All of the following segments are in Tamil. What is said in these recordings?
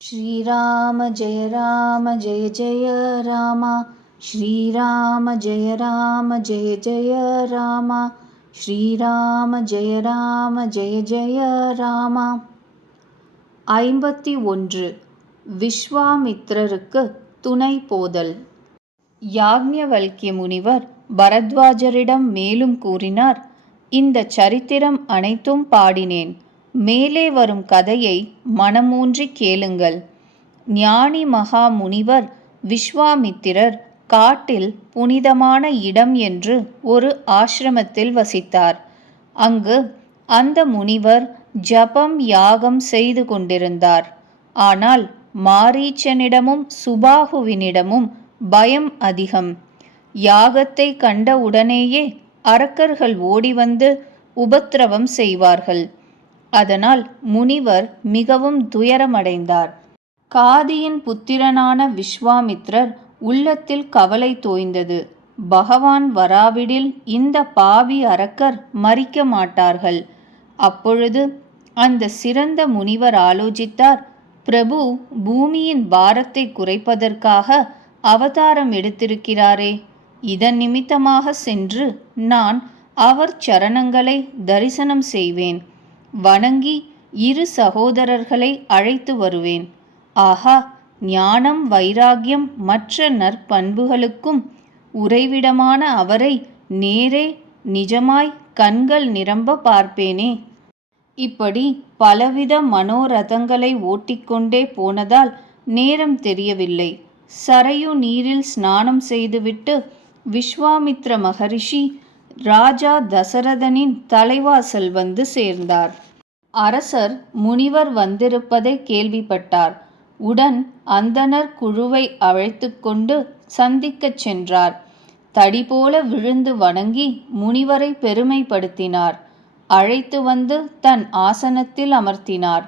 श्रीराम जय राम जय जय राम श्रीराम जय राम जय जय राम ஸ்ரீராம ஜெய ராம ஜெய ஜெய ராமா ஐம்பத்தி ஒன்று விஸ்வாமித்ரருக்கு துணை போதல் யாக்ஞவல்கிய முனிவர் பரத்வாஜரிடம் மேலும் கூறினார் இந்த சரித்திரம் அனைத்தும் பாடினேன் மேலே வரும் கதையை மனமூன்றி கேளுங்கள். ஞானி மகா முனிவர் விஸ்வாமித்திரர் காட்டில் புனிதமான இடம் என்று ஒரு ஆசிரமத்தில் வசித்தார். அங்கு அந்த முனிவர் ஜபம் யாகம் செய்து கொண்டிருந்தார். ஆனால் மாரீச்சனிடமும் சுபாகுவினிடமும் பயம் அதிகம். யாகத்தை கண்ட உடனேயே அரக்கர்கள் ஓடி வந்து உபத்திரவம் செய்வார்கள். அதனால் முனிவர் மிகவும் துயரமடைந்தார். காதியின் புத்திரனான விஸ்வாமித்ரர் உள்ளத்தில் கவலை தோய்ந்தது. பகவான் வராவிடில் இந்த பாவி அரக்கர் மறிக்க மாட்டார்கள். அப்பொழுது அந்த சிறந்த முனிவர் ஆலோசித்தார் பிரபு பூமியின் பாரத்தை குறைப்பதற்காக அவதாரம் எடுத்திருக்கிறாரே. இதன் நிமித்தமாக சென்று நான் அவர் சரணங்களை தரிசனம் செய்வேன். வணங்கி இரு சகோதரர்களை அழைத்து வருவேன். ஆஹா ஞானம் வைராகியம் மற்ற நற்பண்புகளுக்கும் உறைவிடமான அவரை நேரே நிஜமாய் கண்கள் நிரம்ப பார்ப்பேனே. இப்படி பலவித மனோரதங்களை ஓட்டிக்கொண்டே போனதால் நேரம் தெரியவில்லை. சரையு நீரில் ஸ்நானம் செய்துவிட்டு விஸ்வாமித்ர மகரிஷி ராஜா தசரதனின் தலைவாசல் வந்து சேர்ந்தார். அரசர் முனிவர் வந்திருப்பதை கேள்விப்பட்டார். உடன் அந்தனர் குழுவை அழைத்து கொண்டு சந்திக்கச் சென்றார். தடி போல விழுந்து வணங்கி முனிவரை பெருமைப்படுத்தினார். அழைத்து வந்து தன் ஆசனத்தில் அமர்த்தினார்.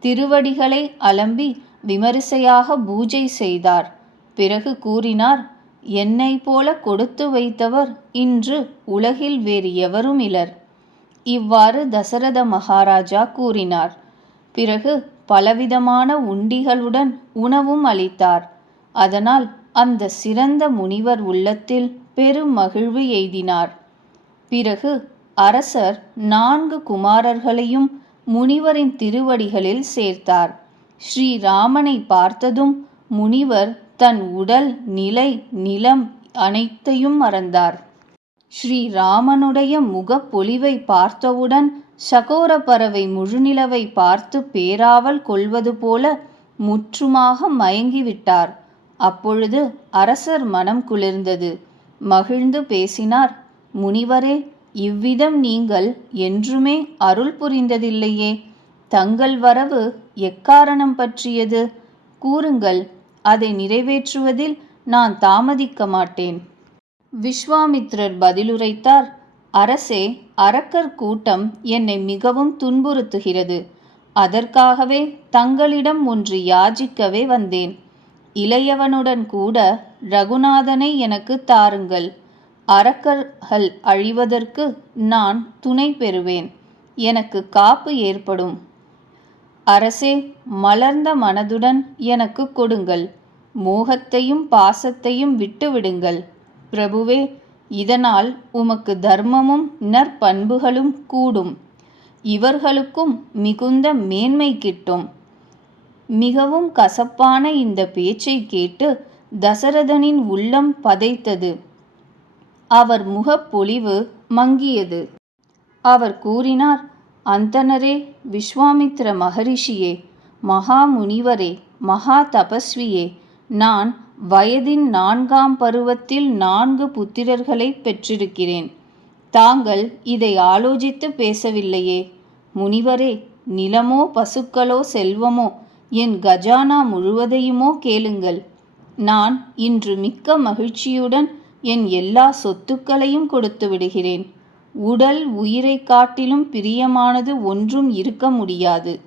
திருவடிகளை அலம்பி விமரிசையாக பூஜை செய்தார். பிறகு கூறினார் என்னை போல கொடுத்து வைத்தவர் இன்று உலகில் வேறு எவரும் இலர் இவ்வாறு தசரத மகாராஜா கூறினார். பிறகு பலவிதமான உண்டிகளுடன் உணவும் அளித்தார். அதனால் அந்த சிறந்த முனிவர் உள்ளத்தில் பெரும் மகிழ்வு எய்தினார். பிறகு அரசர் நான்கு குமாரர்களையும் முனிவரின் திருவடிகளில் சேர்த்தார். ஸ்ரீராமனை பார்த்ததும் முனிவர் தன் உடல் நிலை நிலம் அனைத்தையும் மறந்தார். ஸ்ரீராமனுடைய முகப்பொலிவை பார்த்தவுடன் சகோர பறவை முழுநிலவை பார்த்து பேராவல் கொள்வது போல முற்றுமாக மயங்கிவிட்டார். அப்பொழுது அரசர் மனம் குளிர்ந்தது. மகிழ்ந்து பேசினார் முனிவரே இவ்விதம் நீங்கள் என்றுமே அருள் புரிந்ததில்லையே. தங்கள் வரவு எக்காரணம் பற்றியது? கூறுங்கள் அதை நிறைவேற்றுவதில் நான் தாமதிக்க மாட்டேன். விஸ்வாமித்ரர் பதிலுரைத்தார் அரசே அரக்கர் கூட்டம் என்னை மிகவும் துன்புறுத்துகிறது. அதற்காகவே தங்களிடம் ஒன்று யாஜிக்கவே வந்தேன். இளையவனுடன் கூட ரகுநாதனை எனக்கு தாருங்கள். அரக்கர்கள் அழிவதற்கு நான் துணை பெறுவேன். எனக்கு காப்பு ஏற்படும். அரசே மலர்ந்த மனதுடன் எனக்கு கொடுங்கள். மோகத்தையும் பாசத்தையும் விட்டுவிடுங்கள். பிரபுவே இதனால் உமக்கு தர்மமும் நற்பண்புகளும் கூடும். இவர்களுக்கும் மிகுந்த மேன்மை கிட்டும். மிகவும் கசப்பான இந்த பேச்சை கேட்டு தசரதனின் உள்ளம் பதைத்தது. அவர் முகப்பொலிவு மங்கியது. அவர் கூறினார் அந்தனரே விஸ்வாமித்ர மகரிஷியே மகா முனிவரே மகா தபஸ்வியே நான் வயதின் நான்காம் பருவத்தில் நான்கு புத்திரர்களை பெற்றிருக்கிறேன். தாங்கள் இதை ஆலோசித்து பேசவில்லையே. முனிவரே நிலமோ பசுக்களோ செல்வமோ என் கஜானா முழுவதையுமோ கேளுங்கள். நான் இன்று மிக்க மகிழ்ச்சியுடன் என் எல்லா சொத்துக்களையும் கொடுத்து விடுகிறேன். உடல் உயிரை காட்டிலும் பிரியமானது ஒன்றும் இருக்க முடியாது.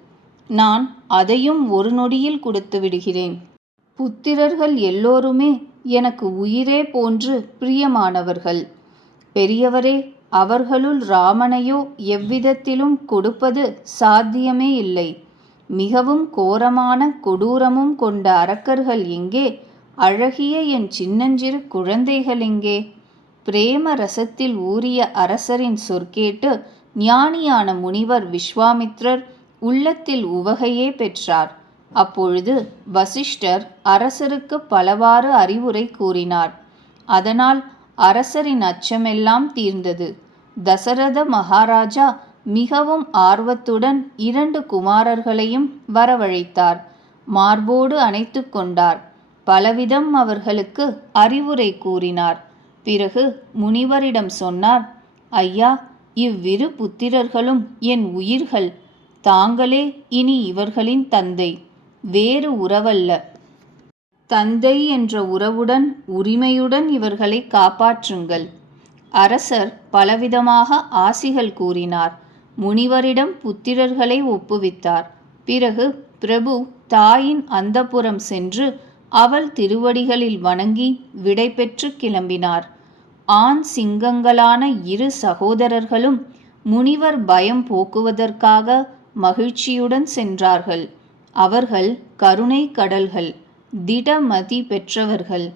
நான் அதையும் ஒரு நொடியில் கொடுத்து விடுகிறேன். புத்திரர்கள் எல்லோருமே எனக்கு உயிரே போன்று பிரியமானவர்கள். பெரியவரே அவர்களுள் ராமனையோ எவ்விதத்திலும் கொடுப்பது சாத்தியமே இல்லை. மிகவும் கோரமான கொடூரமும் கொண்ட அரக்கர்கள் எங்கே? அழகிய என் சின்னஞ்சிறு குழந்தைகள் எங்கே? பிரேம ரசத்தில் ஊறிய அரசரின் சொற்கேட்டு ஞானியான முனிவர் விஸ்வாமித்ரர் உள்ளத்தில் உவகையே பெற்றார். அப்பொழுது வசிஷ்டர் அரசருக்கு பலவாறு அறிவுரை கூறினார். அதனால் அரசரின் அச்சமெல்லாம் தீர்ந்தது. தசரத மகாராஜா மிகவும் ஆர்வத்துடன் இரண்டு குமாரர்களையும் வரவழைத்தார். மார்போடு அணைத்து கொண்டார். பலவிதம் அவர்களுக்கு அறிவுரை கூறினார். பிறகு முனிவரிடம் சொன்னார் ஐயா இவ்விரு புத்திரர்களும் என் உயிர்கள். தாங்களே இனி இவர்களின் தந்தை. வேறு உறவல்ல. தந்தை என்ற உறவுடன் உரிமையுடன் இவர்களை காப்பாற்றுங்கள். அரசர் பலவிதமாக ஆசிகள் கூறினார். முனிவரிடம் புத்திரர்களை ஒப்புவித்தார். பிறகு பிரபு தாயின் அந்தப்புறம் சென்று அவள் திருவடிகளில் வணங்கி விடை பெற்று கிளம்பினார். ஆண் சிங்கங்களான இரு சகோதரர்களும் முனிவர் பயம் போக்குவதற்காக மகிழ்ச்சியுடன் சென்றார்கள். அவர்கள் கருணை கடல்கள் திடமதி பெற்றவர்கள்.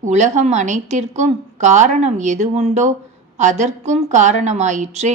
உலகம் அனைத்திற்கும் காரணம் எது உண்டோ அதற்கும் காரணமாயிற்றே.